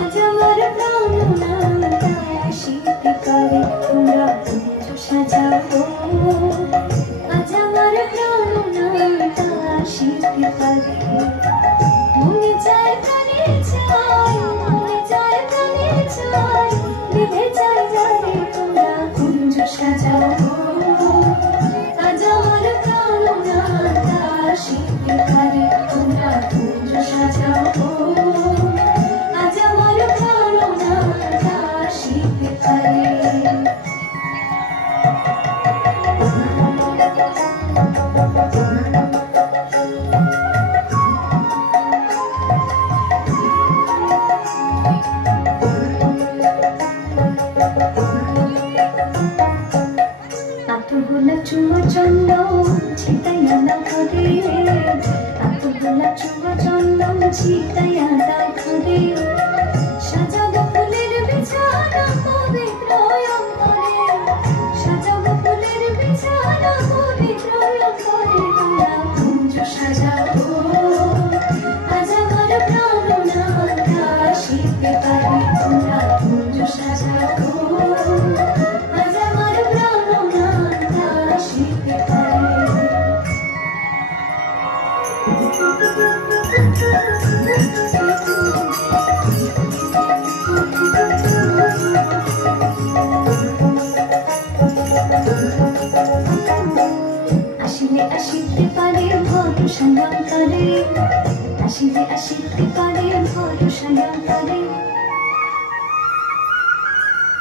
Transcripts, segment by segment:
আজ আমার প্রাণনাটা শীতকালে তোমরা কুঞ্জ সাজাবো। আজ আমার প্রাণনাটা শীতকালে মনে চায় প্রাণে চায়, মনে চায় প্রাণে চায়, বিধে চায় যারে তোমরা কুঞ্জ সাজাবো। আজ আমার প্রাণনাটা শীতকালে তোমরা কুঞ্জ সাজাবো। আজ আমার প্রাণনাটা শীতকালে আতগুলা চুমা চন্দন ছিটাইয়া দাও ঘরে, আতগুলা চুমা চন্দন ছিটাইয়া দাও ঘরে। সাজাবো ফুলের বিছানা পবিত্র অন্তরে, সাজাবো ফুলের বিছানা পবিত্র অন্তরে। তোমরা কুঞ্জ সাজাবো। আজ আমার প্রাণনাটা শীতকালে তোমরা কুঞ্জ সাজাবো। আজ আমার প্রাণনাটা শীতকালে আসিলে আসিতে পারে ভরসা করে, আসিলে আসিতে পারে ভরসা করে।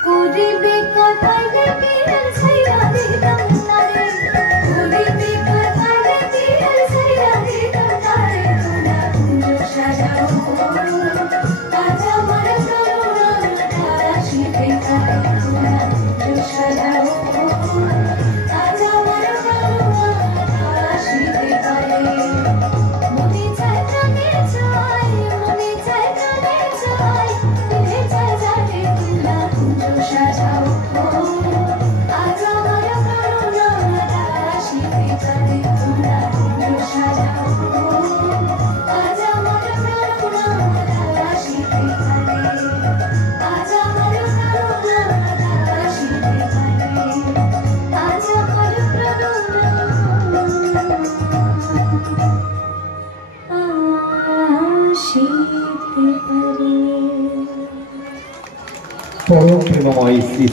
করিবে কথায় বিয়ের ছাইরা দিতাম তারে, করিবে কথায় বিয়ের ছাইরা দিতাম তারে। তোমরা কুঞ্জ সাজাবো। আজ আমার প্রাণনাটা শীতকালে তোমরা কুঞ্জ সাজাবো। আজ আমার প্রাণনাটা শীতকালে মনে চায় প্রাণে চায়, মনে চায় প্রাণে চায়, বিধে চায় যারে তোমরা কুঞ্জ সাজাবো। আজ আমার প্রাণনাটা শীতকালে তোমরা কুঞ্জ সাজাবো। আজ আমার প্রাণনাটা শীতকালে, আজ আমার প্রাণনাটা শীতকালে, আজ আমার প্রাণনাটা শীতকালে। পরম প্রেমময় শ্রী